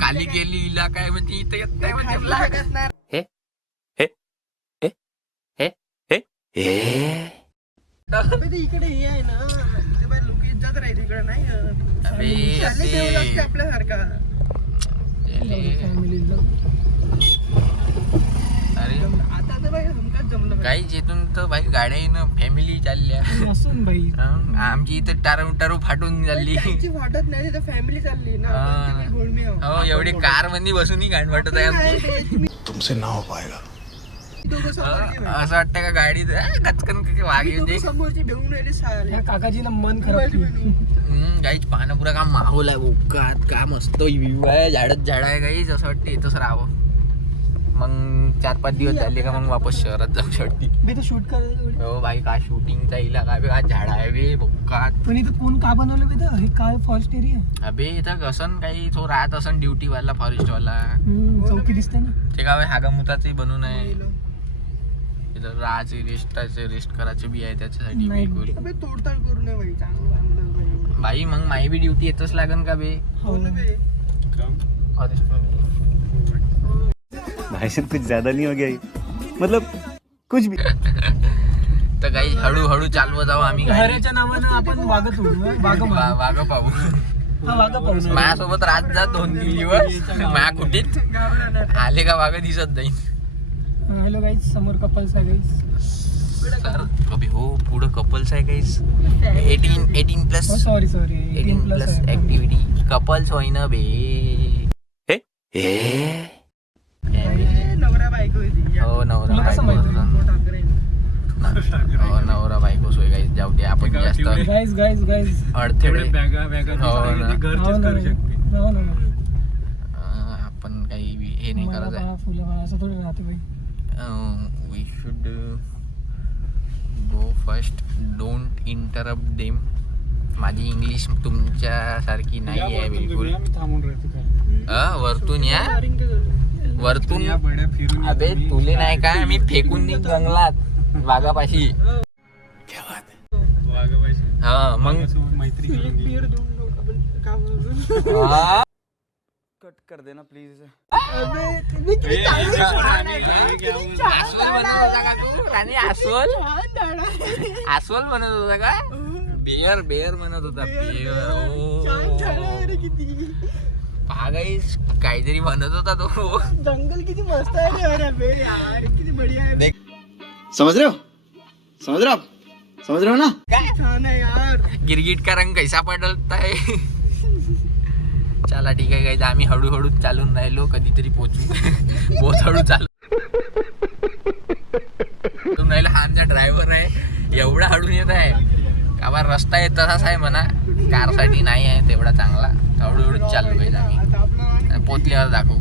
खाली गेली इला काय म्हणजे इथं येत नाही म्हणजे हे हे हे हे हे हे इकडे हे आहे ना, इथे बाहेर लोक येत जात राहते इकडे नाही आपल्यासारखा. अरे आता तर बाई हमकाच जमलं काही जिथून तर भाई गाड्या येणं फॅमिली चालल्या असून बाई आमची इथं टारू टारू फाटून चालली. वाटत नाही तर फॅमिली चालली ना. हो एवढी कार मध्ये बसूनही घाण वाटत आहे आमची. तुमसे ना हो पाएगा. असं वाटतं का गाडीत कचकन वाघ येते. समोरची भेऊन राहिले काकाजीला मन खराब. गाईच पाहणं पुरा का माहोल आहे भोकात का मस्त व्ह्यू आहे झाडच झाड आहे गाईच असं वाटतं इथंच राहावं. मग 4-5 दिवस झाले का मग वापस शहरात जाऊ शकते. शूट करायला हो भाई का शूटिंगचा इलाका बे का झाड आहे बे भोकात. पण इथं कोण का बनवलं बेटा हे काय फॉरेस्ट एरिया. अबे इथं कसं काही तो राहत असन ड्युटी वाला फॉरेस्ट वाला चौकी दिसते ना ते काय हागामुताचे बनून आहे. इथं राहायचे रेस्ट करायचे बी आहे त्याच्यासाठी बिलकुल. तोडताड करू नये भाई चांगलं भाई मग माई बी ड्युटी येतच लागन का बे. हो ना बे. भाई साहब कुछ ज्यादा नहीं हो गया ये? मतलब कुछ भी. तर काही हळूहळू चालवत जाऊ आम्ही घराच्या नावानं आपण वागत होतो वाघ पाहू. माझ्यासोबत रात जा 2-3 दिवस माझ्या कुठेच आले का वाघ दिसत जाईल. हॅलो गाईज समोर कपल्स आहे गाईज. सर अभि हो पुढं कपल्स आहे गाईज. 18+ सॉरी 18+ ऍक्टिव्हिटी कपल्स होईना बे. नवरा बायको हो नवरा बायको. हो नवरा बायको सोय गाईज जाऊ दे आपण जास्त गाईज अडथळे हो ना आपण काही हे नाही करत आहे. फुलं असं थोडं राहते बाई. We should go first don't interrupt them. माझी इंग्लिश तुमच्यासारखी नाही आहे बिलकुल. वरतून या वरतून अबे तुले नाही काय मी फेकून देईन जंगलात वाघापाशी. हा मग कट कर देना प्लीज. अस्वल म्हणत होता का. बेअर म्हणत होता. गाईस काहीतरी म्हणत होता तो. जंगल किती मस्त आहे यार किती बढिया आहे. समझ रहे हो ना. काय छान आहे यार. गिरगिट का रंग कैसा पडलता है. चला ठीक आहे गाईज आम्ही हळूहळू चालून राहिलो कधीतरी पोचू. बहुत हळू चालून राहिलो. हा आमचा ड्रायव्हर आहे एवढा हळून येत आहे का बा रस्ता आहे तसाच आहे म्हणा कारसाठी नाही आहे तेवढा चांगला. हळूहळू चाललो गाईज आम्ही पोचल्यावर दाखवू.